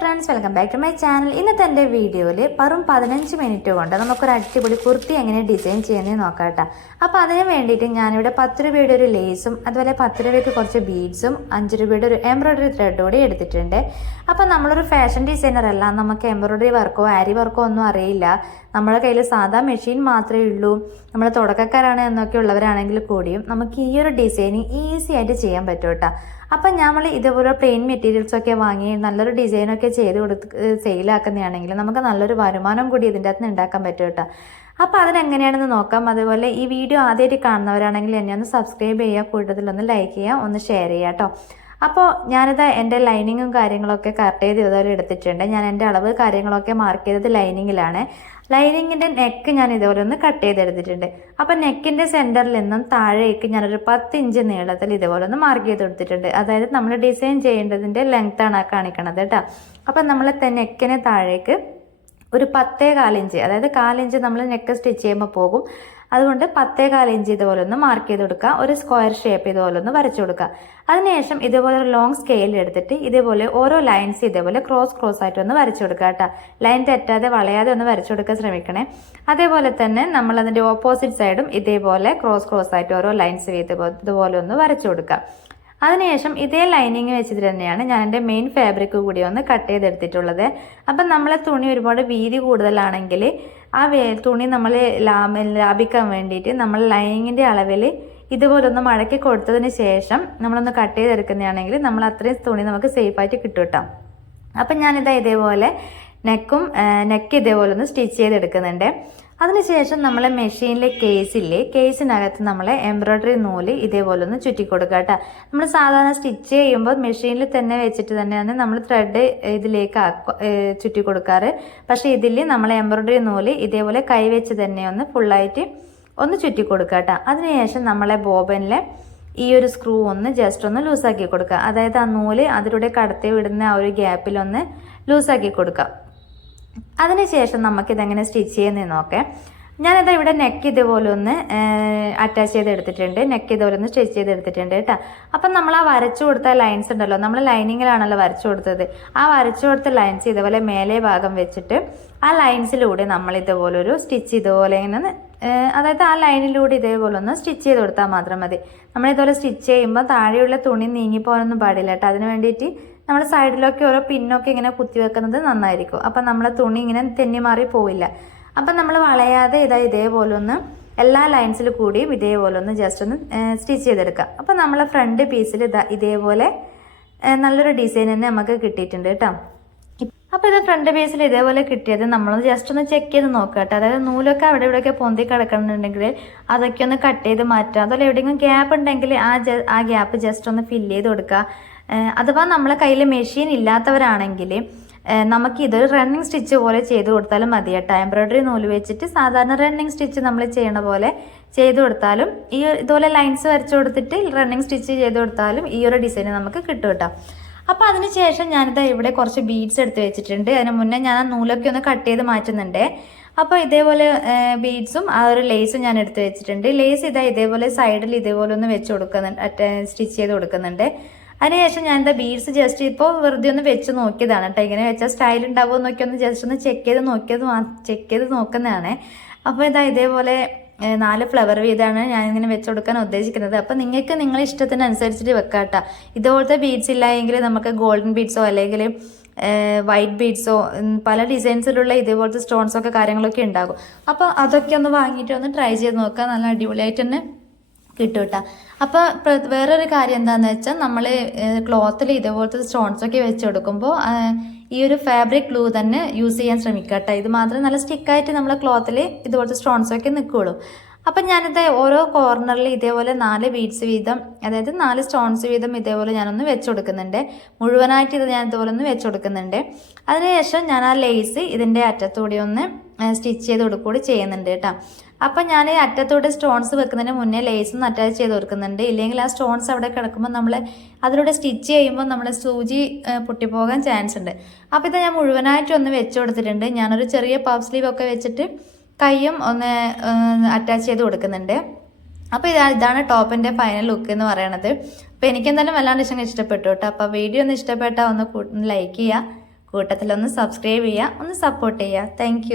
friends, welcome back to my channel. ഇന്നത്തെ എൻ്റെ വീഡിയോയിൽ വെറും 15 മിനിറ്റ് കൊണ്ട് നമുക്കൊരു അടിപൊളി കുർത്തി എങ്ങനെ ഡിസൈൻ ചെയ്യുന്നത് നോക്കാം. അപ്പോൾ അതിന് വേണ്ടിയിട്ട് ഞാനിവിടെ 10 രൂപയുടെ ഒരു ലേസും അതുപോലെ 10 രൂപയ്ക്ക് കുറച്ച് ബീഡ്സും 5 രൂപയുടെ ഒരു എംബ്രോയിഡറി ത്രെഡ് കൂടി എടുത്തിട്ടുണ്ട്. അപ്പോൾ നമ്മളൊരു ഫാഷൻ ഡിസൈനർ അല്ല, നമുക്ക് എംബ്രോയിഡറി വർക്കോ ആരി വർക്കോ ഒന്നും അറിയില്ല. നമ്മുടെ കയ്യിൽ സാധാ മെഷീൻ മാത്രമേ ഉള്ളൂ. നമ്മൾ തുടക്കക്കാരാണ് എന്നൊക്കെ ഉള്ളവരാണെങ്കിൽ കൂടിയും നമുക്ക് ഈ ഒരു ഡിസൈനിങ് ഈസി ആയിട്ട് ചെയ്യാൻ പറ്റും കേട്ടോ. അപ്പം നമ്മൾ ഇതുപോലെ പ്ലെയിൻ മെറ്റീരിയൽസൊക്കെ വാങ്ങി നല്ലൊരു ഡിസൈനൊക്കെ ചെയ്ത് സെയിലാക്കുന്നതാണെങ്കിൽ നമുക്ക് നല്ലൊരു വരുമാനം കൂടി ഇതിൻ്റെ അകത്ത് നിന്ന് ഉണ്ടാക്കാൻ പറ്റും കേട്ടോ. അപ്പോൾ അതിനെങ്ങനെയാണെന്ന് നോക്കാം. അതുപോലെ ഈ വീഡിയോ ആദ്യമായിട്ട് കാണുന്നവരാണെങ്കിൽ എന്നെ ഒന്ന് സബ്സ്ക്രൈബ് ചെയ്യുക, കൂടുതലൊന്ന് ലൈക്ക് ചെയ്യുക, ഒന്ന് ഷെയർ ചെയ്യുക കേട്ടോ. അപ്പോൾ ഞാനിത് എൻ്റെ ലൈനിങ്ങും കാര്യങ്ങളൊക്കെ കറക്റ്റ് ചെയ്ത് ഇതുപോലെ എടുത്തിട്ടുണ്ട്. ഞാൻ എൻ്റെ അളവ് കാര്യങ്ങളൊക്കെ മാർക്ക് ചെയ്തത് ലൈനിങ്ങിലാണ്. ലൈനിങ്ങിൻ്റെ നെക്ക് ഞാൻ ഇതുപോലെ ഒന്ന് കട്ട് ചെയ്തെടുത്തിട്ടുണ്ട്. അപ്പോൾ നെക്കിൻ്റെ സെൻറ്ററിൽ നിന്നും താഴേക്ക് ഞാനൊരു 10 ഇഞ്ച് നീളത്തിൽ ഇതുപോലെ ഒന്ന് മാർക്ക് ചെയ്ത് കൊടുത്തിട്ടുണ്ട്. അതായത് നമ്മൾ ഡിസൈൻ ചെയ്യേണ്ടതിൻ്റെ ലെങ്ത്താണ് കാണിക്കണത് കേട്ടോ. അപ്പം നമ്മൾ നെക്കിന് താഴേക്ക് ഒരു 10.25 ഇഞ്ച്, അതായത് 1/4 ഇഞ്ച് നമ്മൾ നെക്ക് സ്റ്റിച്ച് ചെയ്യുമ്പോൾ പോകും. അതുകൊണ്ട് 10.25 ഇഞ്ച് ഇതുപോലെ ഒന്ന് മാർക്ക് ചെയ്ത് കൊടുക്കുക. ഒരു സ്ക്വയർ ഷേപ്പ് ഇതുപോലെ ഒന്ന് വരച്ചു കൊടുക്കുക. അതിനുശേഷം ഇതുപോലെ ഒരു ലോങ് സ്കെയിൽ എടുത്തിട്ട് ഇതുപോലെ ഓരോ ലൈൻസ് ഇതേപോലെ ക്രോസ് ആയിട്ട് ഒന്ന് വരച്ചു കൊടുക്കുക കേട്ടോ. ലൈൻ തെറ്റാതെ വളയാതെ ഒന്ന് വരച്ചു കൊടുക്കാൻ ശ്രമിക്കണേ. അതേപോലെ തന്നെ നമ്മൾ അതിൻ്റെ ഓപ്പോസിറ്റ് സൈഡും ഇതേപോലെ ക്രോസ് ആയിട്ട് ഓരോ ലൈൻസ് ഇതുപോലെ ഒന്ന് വരച്ചു കൊടുക്കുക. അതിനുശേഷം ഇതേ ലൈനിങ് വെച്ചിട്ട് തന്നെയാണ് ഞാൻ എൻ്റെ മെയിൻ ഫാബ്രിക് കൂടി ഒന്ന് കട്ട് ചെയ്തെടുത്തിട്ടുള്ളത്. അപ്പം നമ്മളെ തുണി ഒരുപാട് വീതി കൂടുതലാണെങ്കിൽ ആ തുണി നമ്മൾ ലാഭിക്കാൻ വേണ്ടിയിട്ട് നമ്മൾ ലൈനിങ്ങിൻ്റെ അളവിൽ ഇതുപോലെ ഒന്ന് മടക്കി കൊടുത്തതിന് ശേഷം നമ്മളൊന്ന് കട്ട് ചെയ്തെടുക്കുന്നതാണെങ്കിൽ നമ്മൾ അത്രയും തുണി നമുക്ക് സേഫായിട്ട് കിട്ടും കേട്ടോ. അപ്പം ഞാനിതാ ഇതേപോലെ നെക്ക് ഇതേപോലെ ഒന്ന് സ്റ്റിച്ച് ചെയ്തെടുക്കുന്നുണ്ട്. അതിനുശേഷം നമ്മളെ മെഷീനിലെ കേസിനകത്ത് നമ്മളെ എംബ്രോയിഡറി നൂല് ഇതേപോലെ ഒന്ന് ചുറ്റി കൊടുക്കുക കേട്ടോ. നമ്മൾ സാധാരണ സ്റ്റിച്ച് ചെയ്യുമ്പോൾ മെഷീനിൽ തന്നെ വെച്ചിട്ട് തന്നെയാണ് നമ്മൾ ത്രെഡ് ഇതിലേക്ക് ചുറ്റി കൊടുക്കാറ്. പക്ഷേ ഇതിൽ നമ്മൾ എംബ്രോയിഡറി നൂല് ഇതേപോലെ കൈവച്ച് തന്നെ ഒന്ന് ഫുള്ളായിട്ട് ഒന്ന് ചുറ്റി കൊടുക്കുക കേട്ടോ. അതിനുശേഷം നമ്മളെ ബോബനിലെ ഈ ഒരു സ്ക്രൂ ഒന്ന് ജസ്റ്റ് ഒന്ന് ലൂസാക്കി കൊടുക്കുക. അതായത് ആ നൂല് അതിലൂടെ കടത്തി വിടുന്ന ആ ഒരു ഗ്യാപ്പിലൊന്ന് ലൂസാക്കി കൊടുക്കുക. അതിനുശേഷം നമുക്കിതെങ്ങനെ സ്റ്റിച്ച് ചെയ്യുന്നതെന്ന് നോക്കാം. ഞാനിതാ ഇവിടെ നെക്ക് ഇതുപോലെ ഒന്ന് അറ്റാച്ച് ചെയ്തെടുത്തിട്ടുണ്ട്. നെക്ക് ഇതുപോലെ ഒന്ന് സ്റ്റിച്ച് ചെയ്തെടുത്തിട്ടുണ്ട് കേട്ടോ. അപ്പം നമ്മൾ ആ വരച്ചു കൊടുത്ത ലൈൻസ് ഉണ്ടല്ലോ, നമ്മൾ ലൈനിങ്ങിലാണല്ലോ വരച്ചു കൊടുത്തത്. ആ വരച്ചു കൊടുത്ത ലൈൻസ് ഇതുപോലെ മേലെ ഭാഗം വെച്ചിട്ട് ആ ലൈൻസിലൂടെ നമ്മൾ ഇതുപോലൊരു സ്റ്റിച്ച് ഇതുപോലെ ഇങ്ങനെ അതായത് ആ ലൈനിലൂടെ ഇതേപോലെ ഒന്ന് സ്റ്റിച്ച് ചെയ്ത് കൊടുത്താൽ മാത്രം മതി. നമ്മളിതുപോലെ സ്റ്റിച്ച് ചെയ്യുമ്പോൾ താഴെയുള്ള തുണി നീങ്ങിപ്പോകാനൊന്നും പാടില്ല കേട്ടോ. അതിന് വേണ്ടിയിട്ട് നമ്മൾ സൈഡിലൊക്കെ ഓരോ പിന്നൊക്കെ ഇങ്ങനെ കുത്തി വെക്കുന്നത് നന്നായിരിക്കും. അപ്പം നമ്മളെ തുണി ഇങ്ങനെ തെന്നി മാറി പോവില്ല. അപ്പം നമ്മൾ വളയാതെ ഇതേപോലെ ഒന്ന് എല്ലാ ലൈൻസിൽ കൂടിയും ഇതേപോലെ ഒന്ന് ജസ്റ്റ് ഒന്ന് സ്റ്റിച്ച് ചെയ്തെടുക്കുക. അപ്പം നമ്മളെ ഫ്രണ്ട് പീസിൽ ഇതേപോലെ നല്ലൊരു ഡിസൈൻ തന്നെ നമുക്ക് കിട്ടിയിട്ടുണ്ട് കേട്ടോ. അപ്പോൾ ഇത് ഫ്രണ്ട് പീസിൽ ഇതേപോലെ കിട്ടിയത് നമ്മളൊന്ന് ജസ്റ്റ് ഒന്ന് ചെക്ക് ചെയ്ത് നോക്കുക കേട്ടോ. അതായത് നൂലൊക്കെ അവിടെ ഇവിടെയൊക്കെ പൊന്തി കിടക്കുന്നുണ്ടെങ്കിൽ അതൊക്കെ ഒന്ന് കട്ട് ചെയ്ത് മാറ്റുക. അതുപോലെ എവിടെയെങ്കിലും ഗ്യാപ്പ് ഉണ്ടെങ്കിൽ ആ ഗ്യാപ്പ് ജസ്റ്റ് ഒന്ന് ഫില്ല് ചെയ്ത് കൊടുക്കുക. അഥവാ നമ്മളെ കയ്യിൽ മെഷീൻ ഇല്ലാത്തവരാണെങ്കിൽ നമുക്കിതൊരു റണ്ണിങ് സ്റ്റിച്ച് പോലെ ചെയ്ത് കൊടുത്താലും മതി കേട്ടോ. എംബ്രോയിഡറി നൂല് വെച്ചിട്ട് സാധാരണ റണ്ണിങ് സ്റ്റിച്ച് നമ്മൾ ചെയ്യണ പോലെ ചെയ്ത് കൊടുത്താലും ഇതുപോലെ ലൈൻസ് വരച്ചു കൊടുത്തിട്ട് റണ്ണിങ് സ്റ്റിച്ച് ചെയ്ത് കൊടുത്താലും ഈ ഒരു ഡിസൈൻ നമുക്ക് കിട്ടും കേട്ടോ. അപ്പോൾ അതിന് ശേഷം ഞാനിതാ ഇവിടെ കുറച്ച് ബീഡ്സ് എടുത്ത് വെച്ചിട്ടുണ്ട്. അതിന് മുന്നേ ഞാൻ ആ നൂലൊക്കെ ഒന്ന് കട്ട് ചെയ്ത് മാറ്റുന്നുണ്ട്. അപ്പോൾ ഇതേപോലെ ബീഡ്സും ആ ഒരു ലേസും ഞാൻ എടുത്ത് വെച്ചിട്ടുണ്ട്. ലേസ് ഇതേപോലെ സൈഡിൽ ഇതേപോലെ ഒന്ന് വെച്ച് കൊടുക്കുന്നുണ്ട്, സ്റ്റിച്ച് ചെയ്ത് കൊടുക്കുന്നുണ്ട്. അതിനുശേഷം ഞാൻ എന്താ ബീഡ്സ് ജസ്റ്റ് ഇപ്പോൾ വെറുതെ ഒന്ന് വെച്ച് നോക്കിയതാണ് കേട്ടോ. ഇങ്ങനെ വെച്ചാൽ സ്റ്റൈൽ ഉണ്ടാവുമോ എന്നൊക്കെ ഒന്ന് ജസ്റ്റ് ഒന്ന് ചെക്ക് ചെയ്ത് നോക്കുന്നതാണ്. അപ്പോൾ ഇതേപോലെ 4 ഫ്ലവർ വീതമാണ് ഞാനിങ്ങനെ വെച്ച് കൊടുക്കാൻ ഉദ്ദേശിക്കുന്നത്. അപ്പോൾ നിങ്ങൾക്ക് നിങ്ങളെ ഇഷ്ടത്തിനനുസരിച്ചിട്ട് വെക്കാം കേട്ടോ. ഇതുപോലത്തെ ബീഡ്സ് ഇല്ല എങ്കിൽ നമുക്ക് ഗോൾഡൻ ബീഡ്സോ അല്ലെങ്കിൽ വൈറ്റ് ബീഡ്സോ പല ഡിസൈൻസിലുള്ള ഇതേപോലത്തെ സ്റ്റോൺസൊക്കെ കാര്യങ്ങളൊക്കെ ഉണ്ടാകും. അപ്പോൾ അതൊക്കെ ഒന്ന് വാങ്ങിയിട്ട് ഒന്ന് ട്രൈ ചെയ്ത് നോക്കുക. നല്ല അടിപൊളിയായിട്ട് തന്നെ കിട്ടും കേട്ടോ. അപ്പോൾ വേറൊരു കാര്യം എന്താണെന്ന് വെച്ചാൽ നമ്മൾ ക്ലോത്തിൽ ഇതേപോലത്തെ സ്റ്റോൺസൊക്കെ വെച്ച് കൊടുക്കുമ്പോൾ ഈ ഒരു ഫാബ്രിക് ഗ്ലൂ തന്നെ യൂസ് ചെയ്യാൻ ശ്രമിക്കുക കേട്ടോ. ഇത് മാത്രമേ നല്ല സ്റ്റിക്കായിട്ട് നമ്മളെ ക്ലോത്തിൽ ഇതുപോലത്തെ സ്റ്റോൺസൊക്കെ നിൽക്കുകയുള്ളൂ. അപ്പം ഞാനിത് ഓരോ കോർണറിൽ ഇതേപോലെ 4 ബീഡ്സ് വീതം, അതായത് 4 സ്റ്റോൺസ് വീതം ഇതേപോലെ ഞാനൊന്ന് വെച്ച് കൊടുക്കുന്നുണ്ട്. മുഴുവനായിട്ട് ഇത് ഞാൻ ഇതുപോലെ ഒന്ന് വെച്ച് കൊടുക്കുന്നുണ്ട്. അതിനുശേഷം ഞാൻ ആ ലേസ് ഇതിൻ്റെ അറ്റത്തൂടെ ഒന്ന് സ്റ്റിച്ച് ചെയ്ത് കൊടുക്കുകയും ചെയ്യുന്നുണ്ട് കേട്ടോ. അപ്പം ഞാൻ അറ്റത്തൂടെ സ്റ്റോൺസ് വെക്കുന്നതിന് മുന്നേ ലേസ് ഒന്ന് അറ്റാച്ച് ചെയ്ത് കൊടുക്കുന്നുണ്ട്. ഇല്ലെങ്കിൽ ആ സ്റ്റോൺസ് അവിടെ കിടക്കുമ്പോൾ നമ്മൾ അതിലൂടെ സ്റ്റിച്ച് ചെയ്യുമ്പോൾ നമ്മുടെ സൂചി പൊട്ടിപ്പോകാൻ ചാൻസ് ഉണ്ട്. അപ്പോൾ ഇത് ഞാൻ മുഴുവനായിട്ട് ഒന്ന് വെച്ച് കൊടുത്തിട്ടുണ്ട്. ഞാനൊരു ചെറിയ പഫ് സ്ലീവ് ഒക്കെ വെച്ചിട്ട് കൈയും ഒന്ന് അറ്റാച്ച് ചെയ്ത് കൊടുക്കുന്നുണ്ട്. അപ്പോൾ ഇതാണ് ടോപ്പിൻ്റെ ഫൈനൽ ലുക്ക് എന്ന് പറയണത്. അപ്പോൾ എനിക്കെന്തായാലും വല്ലാണ്ട് ഇഷ്ടപ്പെട്ടു കേട്ടോ. അപ്പോൾ വീഡിയോ ഒന്ന് ഇഷ്ടപ്പെട്ടാൽ ഒന്ന് ലൈക്ക് ചെയ്യുക, കൂട്ടത്തിലൊന്ന് സബ്സ്ക്രൈബ് ചെയ്യുക, ഒന്ന് സപ്പോർട്ട് ചെയ്യുക. താങ്ക്